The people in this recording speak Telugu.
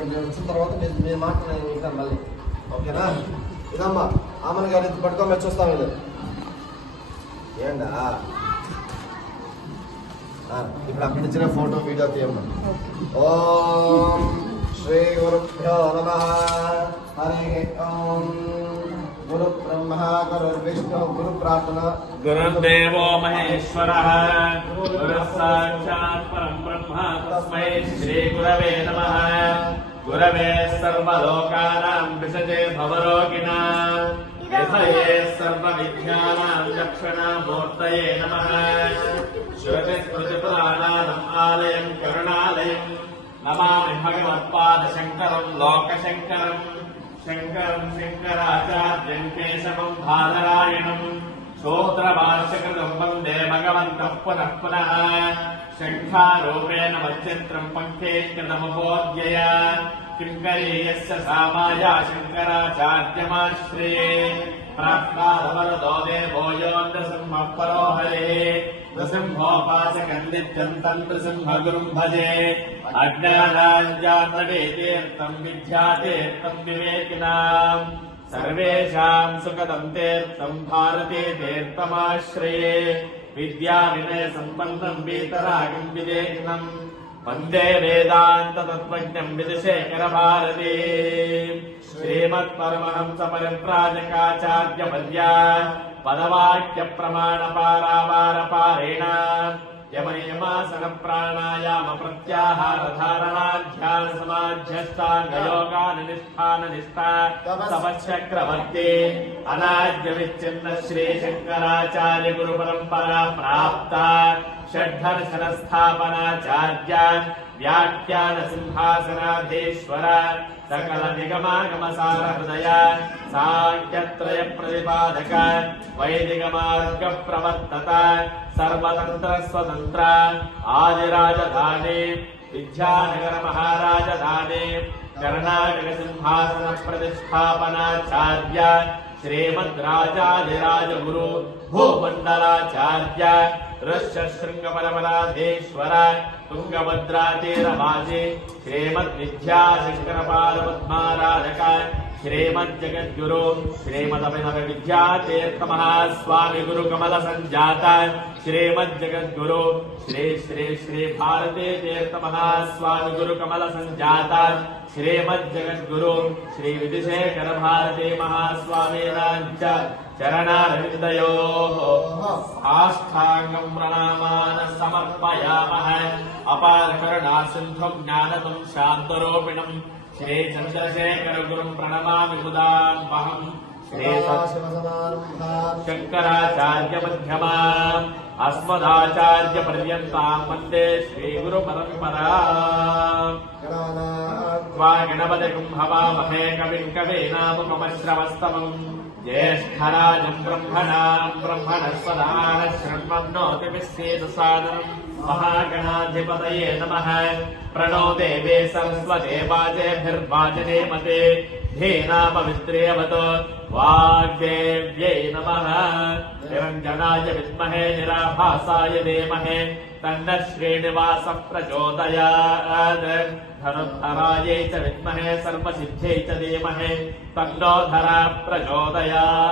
ఇక్కడ నేను వచ్చిన తర్వాత మీ మాట నేను వింటాను మళ్ళీ, ఓకేనా? ఇదమ్మా ఆమెను గారి పట్టుకోమని చూస్తాను ఇది ఏండా. ఇప్పుడు అక్కడ ఇచ్చిన ఫోటో వీడియో తీయమ్మా. ఓం శ్రీ గురుభ్యో నమః. హరి ఓం. గురు బ్రహ్మ గురు విష్ణు గురు ప్రార్థన. గురుదేవో మహేశ్వరః గురుః సాక్షాత్ పరం బ్రహ్మ తస్మై శ్రీ గురవే నమః. గురవే సర్వలోకానాం విషజే భవరోగిణాం యథయే సర్వవిద్యానాం దక్షిణామూర్తయే నమః. శ్రుతిస్మృతిపురాణానాం ఆలయం కరుణాలయం నమామి భగవత్పాదశంకరం లోకశంకరం. శంకరం శంకరాచార్యం కేశవం బాదరాయణం శ్రోత్రభాష్యకృతం వందే భగవంతం పునః పునః. శంఖారూపేణ మచ్చిత్రం పంకేకృతముపోద్యయ కింకరీయస్య సామాయా శంకరాచార్యమాశ్రయే. ప్రాప్తాదవరదో దేవో యో నృసింహః పరో హరిః. నృసింహోపాసకం నిత్యం తం నృసింహగురుం భజే. అజ్ఞానాంజాతవేతీర్థం విద్యాతీర్థం వివేకినాం సర్వేషాం సుఖదం తీర్థం భారతీ తీర్థమాశ్రయే. విద్యా వినయ సంపన్నం వీతరాగం విదేహినం వందే వేదాంత తత్వజ్ఞం విదుషేఖర భారతీ. శ్రీమత్పరమహంస పరివ్రాజకాచార్య వర్యా పదవాక్య ప్రమాణ పారావారపారేణ యమనియమాసన ప్రాణాయామ ప్రత్యాహార ధారణా ధ్యాన సమాధ్యష్టాంగ యోగాన నిష్ఠాన నిష్ఠా తపశ్చక్రవర్తి అనాద్య విచ్ఛిన్న శ్రీ శంకరాచార్య గురు పరంపరా ప్రాప్త షడ్దర్శన స్థాపనాచార్య వ్యాఖ్యాన సింహాసనాధీశ్వర సకల నిగమాగమ సార హృదయ సాంఖ్యత్రయ ప్రతిపాదక వైదిక మార్గ ప్రవర్తత సర్వతంత్ర స్వతంత్ర ఆదిరాజధాని విద్యానగర మహారాజధాని కర్ణాటక సింహాసన ప్రతిష్టాపనాచార్య శ్రీమద్రాజాధిరాజ గురు భూమండలాచార్య ఋష్యశృంగ పరమరాధేశ్వర తుంగభద్రాతీరవాసి శ్రీమద్విద్యాశంకర పాదపద్మారాధక శ్రీమజ్జగద్గురు శ్రీమదభినవ విద్యాతీర్థ మహాస్వామి గురు కమల సంజాత శ్రీమజ్జగద్గురు శ్రీ శ్రీ శ్రీ భారతీ తీర్థ మహాస్వామి గురు కమల సంజాత శ్రీమజ్జగద్గురు శ్రీ విధుశేఖర భారతీ మహాస్వామి చరణారవిందయోః సాష్టాంగం ప్రణామాన సమర్పయామః. అపారకరుణా సింధుం జ్ఞానదం శాంతరూపిణం శ్రీ చంద్రశేఖర గురుం ప్రణమామి ముదాన్వహం. శ్రీ శంకరాచార్య మధ్యమాం అస్మదాచార్య పర్యంతాం వందే శ్రీ గురు పరంపరా. గణపతిం హవామహే కవిం కవీనాముపమశ్రవస్తమం జ్యేష్ఠరాజం బ్రహ్మణస్పదాన శృణ్వన్నోతిభిస్సేద సాదరం. మహాగణాధిపతయే నమః. ప్రణో దేవే సరస్వతే వాజేభిర్వాజనేమతే ధీనాపవిత్రేవతో వాగ్దేవ్యై నమః. నిరంజనాయ విద్మహే నిరాభాసాయ ధీమహి తన్నః శ్రీనివాస ప్రచోదయాత్. ధనుర్ధరాయై చ విద్మహే సర్వసిద్ధ్యై చ ధీమహి తన్నో ధర ప్రచోదయాత్.